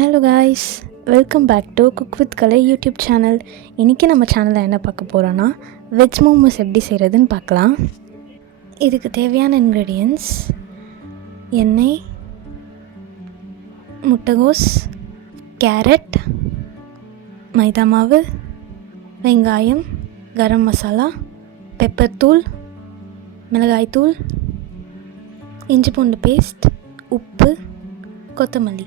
Hello guys, welcome back to cook with Kalai YouTube channel. இன்றைக்கி நம்ம சேனலில் என்ன பார்க்க போகிறோன்னா வெஜ் மோமோஸ் எப்படி செய்கிறதுன்னு பார்க்கலாம். இதுக்கு தேவையான இன்க்ரீடியன்ட்ஸ்: எண்ணெய், முட்டைகோஸ், கேரட், மைதா மாவு, வெங்காயம், கரம் மசாலா, பெப்பர் தூள், மிளகாய் தூள், இஞ்சி பூண்டு பேஸ்ட், உப்பு, கொத்தமல்லி.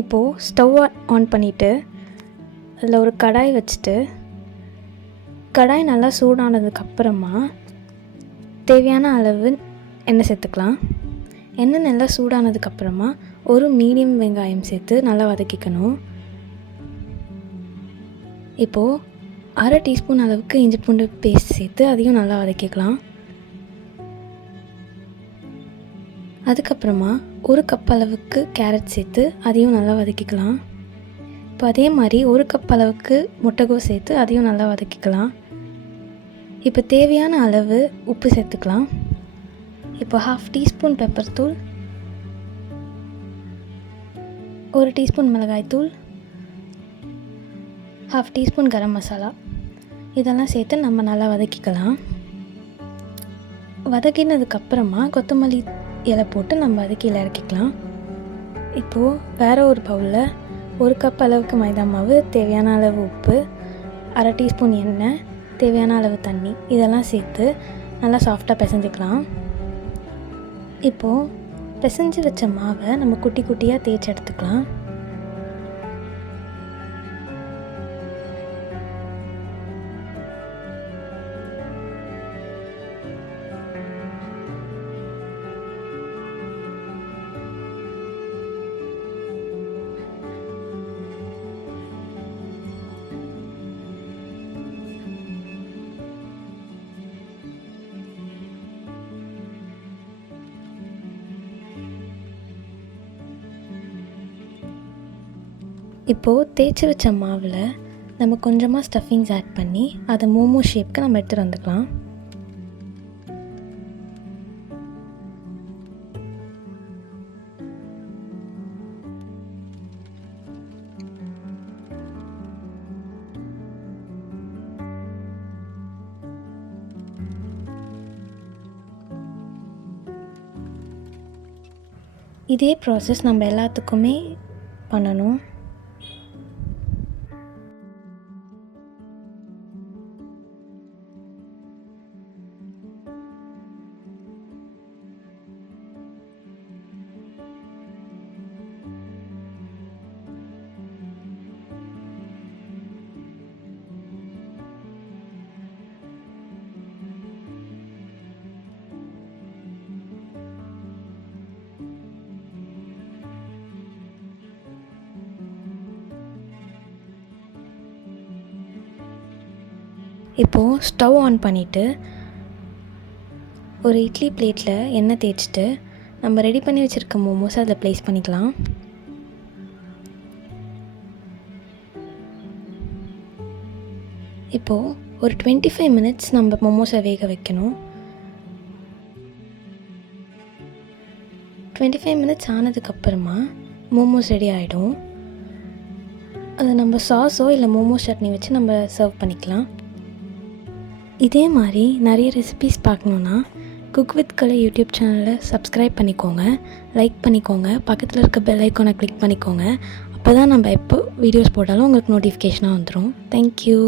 இப்போது ஸ்டவ் ஆன் பண்ணிவிட்டு அதில் ஒரு கடாய் வச்சுட்டு கடாய் நல்லா சூடானதுக்கப்புறமா தேவையான அளவு எண்ணெய் சேர்த்துக்கலாம். எண்ணெய் நல்லா சூடானதுக்கப்புறமா ஒரு மீடியம் வெங்காயம் சேர்த்து நல்லா வதக்கிக்கணும். இப்போது அரை டீஸ்பூன் அளவுக்கு இஞ்சி பூண்டு பேஸ்ட் சேர்த்து அதையும் நல்லா வதக்கிக்கலாம். அதுக்கப்புறமா ஒரு கப் அளவுக்கு கேரட் சேர்த்து அதையும் நல்லா வதக்கிக்கலாம். இப்போ அதே மாதிரி ஒரு கப் அளவுக்கு முட்டைகோஸ் சேர்த்து அதையும் நல்லா வதக்கிக்கலாம். இப்போ தேவையான அளவு உப்பு சேர்த்துக்கலாம். இப்போ 1/2 டீஸ்பூன் பெப்பர் தூள், 1 டீஸ்பூன் மிளகாய் தூள், 1/2 டீஸ்பூன் கரம் மசாலா இதெல்லாம் சேர்த்து நம்ம நல்லா வதக்கிக்கலாம். வதக்கினதுக்கப்புறமா கொத்தமல்லி இலை போட்டு நம்ம அது கீழே இறக்கிக்கலாம். இப்போது வேறு ஒரு பவுலில் 1 கப் அளவுக்கு மைதா மாவு, தேவையான அளவு உப்பு, அரை டீஸ்பூன் எண்ணெய், தேவையான அளவு தண்ணி இதெல்லாம் சேர்த்து நல்லா சாஃப்டாக பிசைஞ்சிக்கலாம். இப்போது பிசைஞ்சு வச்ச மாவை நம்ம குட்டி குட்டியாக தேய்ச்சி எடுத்துக்கலாம். இப்போது தேய்ச்சி வச்ச மாவில் நம்ம கொஞ்சமாக ஸ்டஃபிங்ஸ் ஆட் பண்ணி அதை மோமோ ஷேப்க்கு நம்ம எடுத்துகிட்டு வந்துக்கலாம். இதே ப்ராசஸ் நம்ம எல்லாத்துக்குமே பண்ணணும். இப்போது ஸ்டவ் ஆன் பண்ணிவிட்டு ஒரு இட்லி பிளேட்டில் எண்ணெய் தேய்ச்சிட்டு நம்ம ரெடி பண்ணி வச்சுருக்க மோமோஸை அதில் ப்ளேஸ் பண்ணிக்கலாம். இப்போது ஒரு 25 மினிட்ஸ் நம்ம மோமோஸை வேக வைக்கணும். 25 மினிட்ஸ் ஆனதுக்கப்புறமா மோமோஸ் ரெடி ஆகிடும். அது நம்ம சாஸோ இல்லை மோமோஸ் சட்னி வச்சு நம்ம சர்வ் பண்ணிக்கலாம். இதே மாதிரி நிறைய ரெசிபீஸ் பார்க்கணுன்னா குக் வித் கலை யூடியூப் சேனலை சப்ஸ்கிரைப் பண்ணிக்கோங்க, லைக் பண்ணிக்கோங்க, பக்கத்தில் இருக்க பெல் ஐக்கானை கிளிக் பண்ணிக்கோங்க. அப்போ தான் நம்ம எப்போ வீடியோஸ் போட்டாலும் உங்களுக்கு நோட்டிஃபிகேஷனாக வந்துடும். தேங்க்யூ.